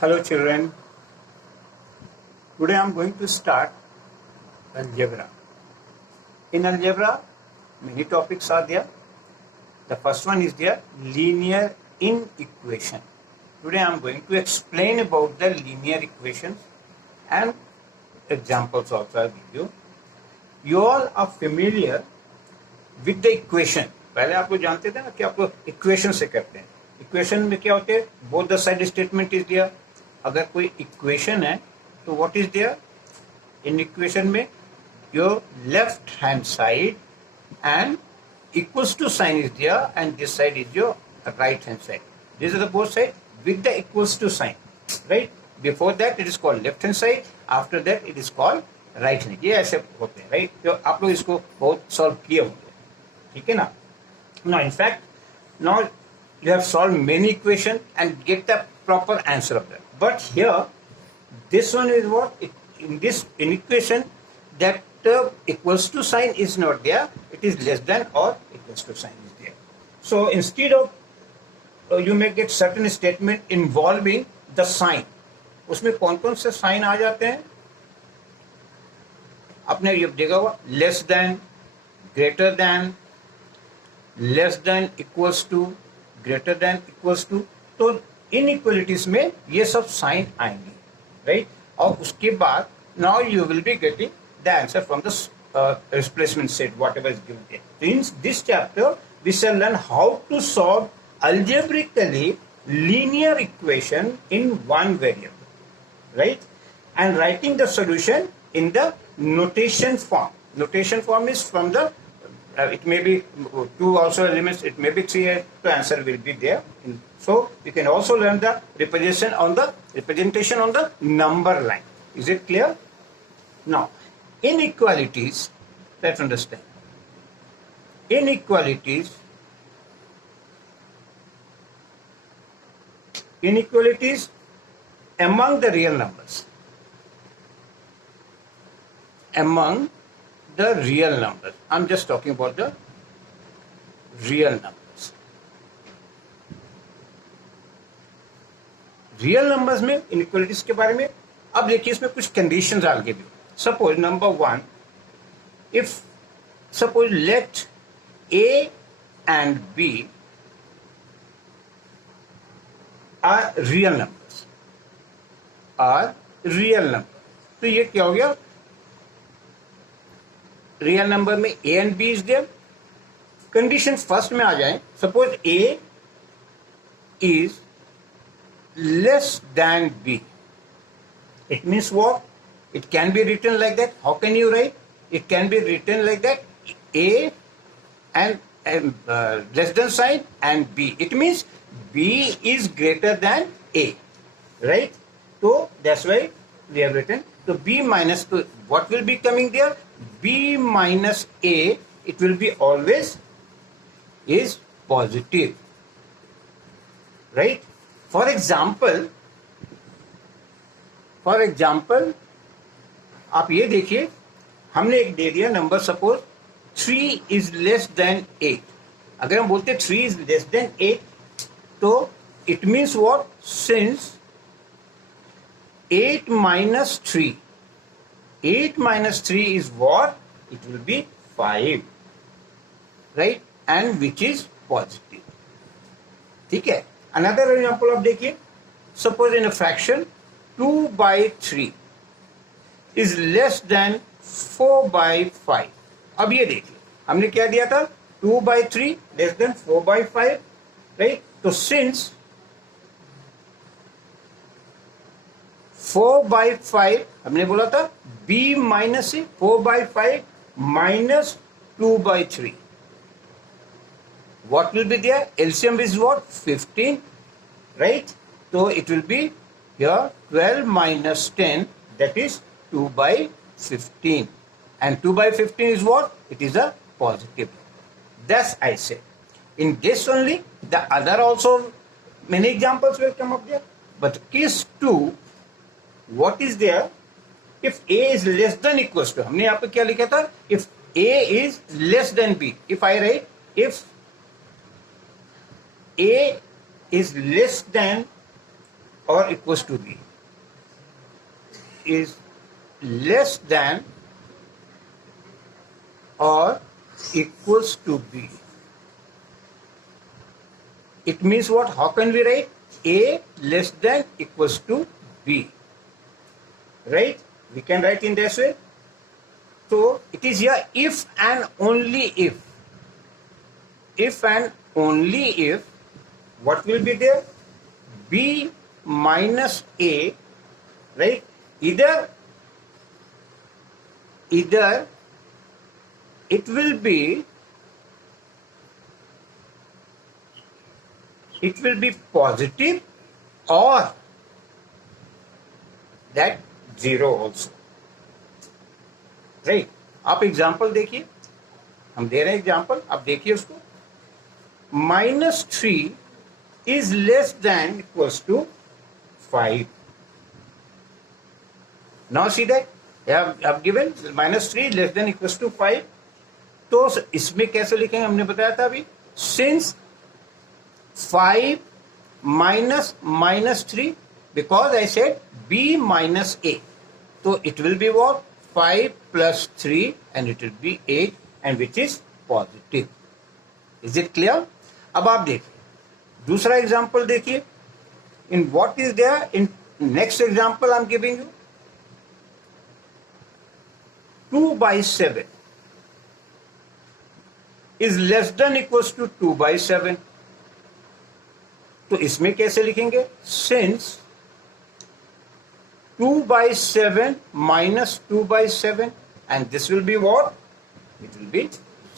Hello children, today I am going to start algebra. In algebra, many topics are there. The first one is there, linear inequation. Today I am going to explain about the linear equations and examples also I will give you. You all are familiar with the equation. पहले आप लोग जानते थे ना कि आप लोग equation से करते हैं. इक्वेशन में क्या होते हैं? Both the side statement is there. अगर कोई इक्वेशन है तो what is there in equation में? Your left hand side and equals to sign is there and this side is your right hand side. These are the both sides with the equals to sign, right? Before that it is called left hand side, after that it is called right hand. ये ऐसे होते हैं, right? तो आप लोग इसको बहुत solve किए होंगे, ठीक है ना? Now in fact, now you have solved many equations and get the proper answer of that. But here, this one is what? In this inequation, that equals to sign is not there. It is less than or equals to sign is there. So instead of you may get certain statement involving the sign. उसमें कौन कौन से sign आ जाते हैं? आपने ये देखा हुआ, less than, greater than, less than, equals to, greater than, equals to. तो इनइक्वलिटीज में ये सब साइन आएंगे, राइट? और उसके बाद now you will be getting the answer from the replacement set, whatever is given there. In this chapter, we shall learn how to solve algebraically linear equation in one variable, right? And writing the solution in the notation form. Notation form is from the, it may be two also elements, it may be three, the answer will be there. So you can also learn the representation on the number line. Is it clear? Now, inequalities, let's understand. Inequalities among the real numbers. Among the real numbers. I'm just talking about the real numbers. Real numbers में inequalities के बारे में अब देखिए, इसमें कुछ conditions I'll give you. Suppose number one, if suppose let A and B are real numbers, तो ये क्या हो गया? रियल नंबर में A and B is there. Condition first में आ जाए. Suppose A is less than B. It means what? It can be written like that. How can you write? It can be written like that. A and less than sign and B. It means B is greater than A, right? So that's why we have written. So B minus, what will be coming there? B minus A, it will be always is positive, right? For example, आप ये देखिए, हमने एक दे दिया number, suppose 3 is less then 8. अगर हम बोलते 3 is less then 8, तो it means what? Since 8 minus 3 is what? It will be 5, right? And which is positive. ठीक है? Another example आप देखिए, suppose in a fraction 2/3 is less than 4/5. अब ये देखिए, हमने क्या दिया था? 2/3 less than 4/5, right? तो since 4/5 हमने बोला था B minus A, 4/5 minus 2/3. What will be there? LCM is what? 15, right? So it will be here 12 minus 10, that is 2/15. And 2/15 is what? It is a positive. That's I say. In this only, the other also, many examples will come up there. But case 2, what is there? If A is less than equals to, हमने यहाँ पे क्या लिखा था? If A is less than B. If I write, if A is less than or equals to b is less than or equals to b. It means what? How can we write? A less than equals to b. Right? We can write in this way. So it is here if and only if. If and only if, what will be there? B minus A, right? Either it will be positive or that zero also, right? आप example देखिए, हम दे रहे हैं example, आप देखिए उसको. -3 is less than equals to 5. Now see that I have given -3 less than equals to 5. तो इसमें कैसे लिखेंगे हमने बताया था अभी. Since 5 minus -3, because I said b minus a, so it will be what? 5 plus 3 and it will be 8, and which is positive. Is it clear? अब आप देखिए दूसरा एग्जाम्पल देखिए. In what is there in next example I am giving you. 2/7 is less than equals to 2/7. तो इसमें कैसे लिखेंगे? Since 2/7 minus 2/7, and this will be what? It will be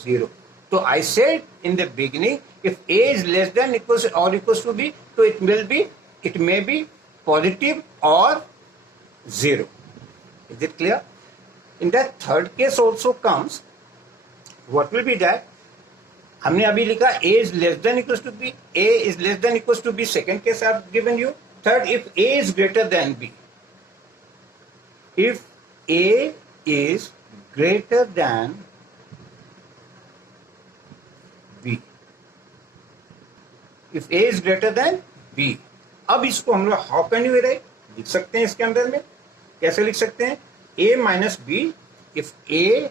0. So I said in the beginning, if A is less than equals or equals to B, so it may be positive or 0. Is it clear? In that third case also comes, what will be that? हमने अभी लिखा A is less than equals to B. A is less than equals to B. Second case I have given you. Third, if A is greater than B. If A is greater than B. If A is greater than B. अब इसको हम लोग how can you right लिख सकते हैं. इसके अंदर में कैसे लिख सकते हैं? A minus B. If A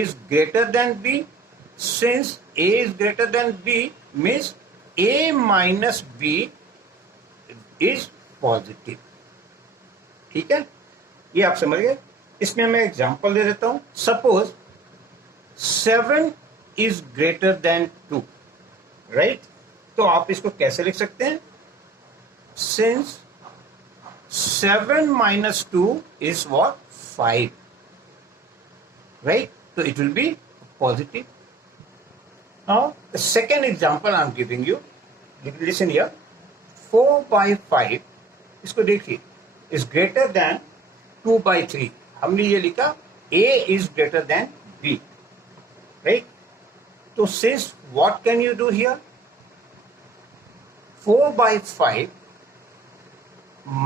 is greater than B, since A is greater than B means A minus B is positive. ठीक है, ये आप समझ गए. इसमें मैं एग्जांपल दे देता हूं. Suppose 7 is greater than 2, right? तो आप इसको कैसे लिख सकते हैं? Since 7 minus 2 is what? 5, right? So it will be positive. Now the second example I am giving you, listen here. 4/5, इसको देखिए, is greater than 2/3. हमने ये लिखा A is greater than B, right? So since what can you do here? 4/5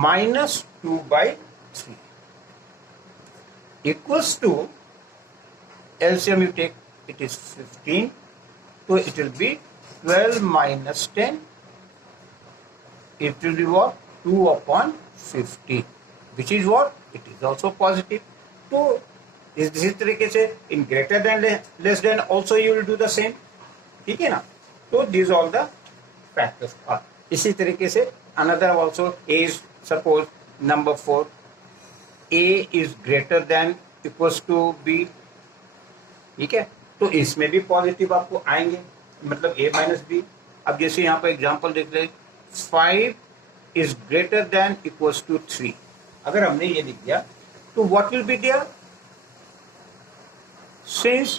minus 2/3 equals to, LCM you take, it is 15. So it will be 12 minus 10. It will be what? 2/50. Which is what? It is also positive. So इसी तरीके से in greater than less than also you will do the same. ठीक है ना? So these all the factors are. इसी तरीके से another also is, suppose number 4, A is greater than equals to B. ठीक है, तो इसमें भी पॉजिटिव आपको आएंगे, मतलब A minus B. अब जैसे यहाँ पर एग्जांपल देख ले, 5 is greater than equals to 3. अगर हमने ये लिख दिया तो what will be there? Since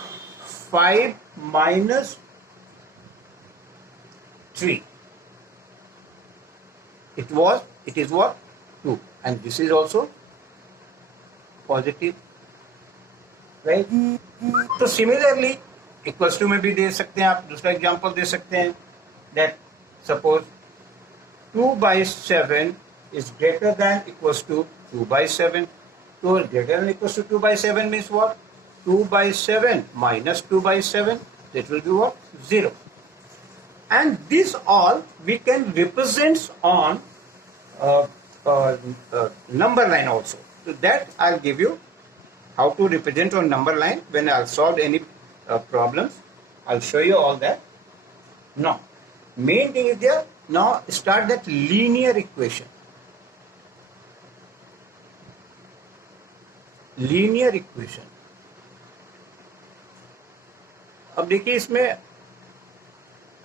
5 minus 3, it is what? 2, and this is also positive, right? तो सिमिलरली इक्वल्स टू में भी दे सकते हैं आप. दूसरा एग्जांपल दे सकते हैं that suppose 2/7 is greater than equals to 2/7. So greater than equals to 2/7 means what? 2/7 minus 2/7, that will be what? 0. And this all we can represent on number line also. So that I'll give you how to represent on number line when I'll solve any problems. I'll show you all that. Now, main thing is there. Now start that linear equation. Linear equation. अब देखिए इसमें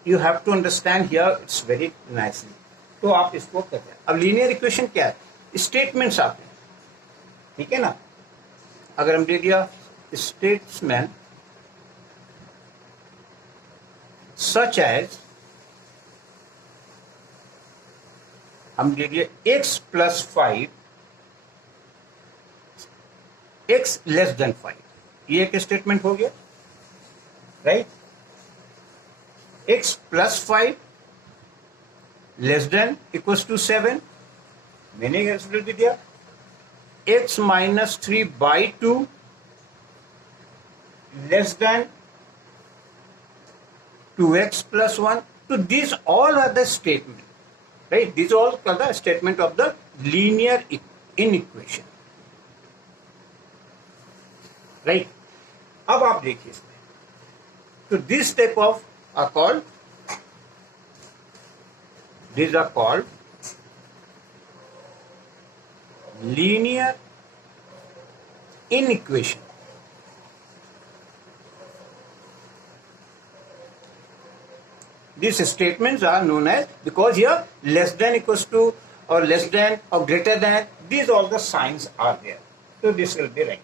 you have to understand here it's very nicely. तो आप इसको करते हैं. अब linear equation क्या है? स्टेटमेंट्स आते हैं, ठीक है ना. अगर हम दे दिया स्टेटमेंट सच एज, हम दे दिए x plus 5 x less than 5, ये एक स्टेटमेंट हो गया, right. x plus 5 less than equals to 7, मैंने भी दिया. x minus 3 by 2 less than 2x plus 1. So these all are the statement, right? These all are the statement of the linear inequation, right? अब आप देखिए इसमें, तो this type of are called, these are called linear inequation. These statements are known as, because here less than equals to or less than or greater than, these all the signs are there. So this will be right.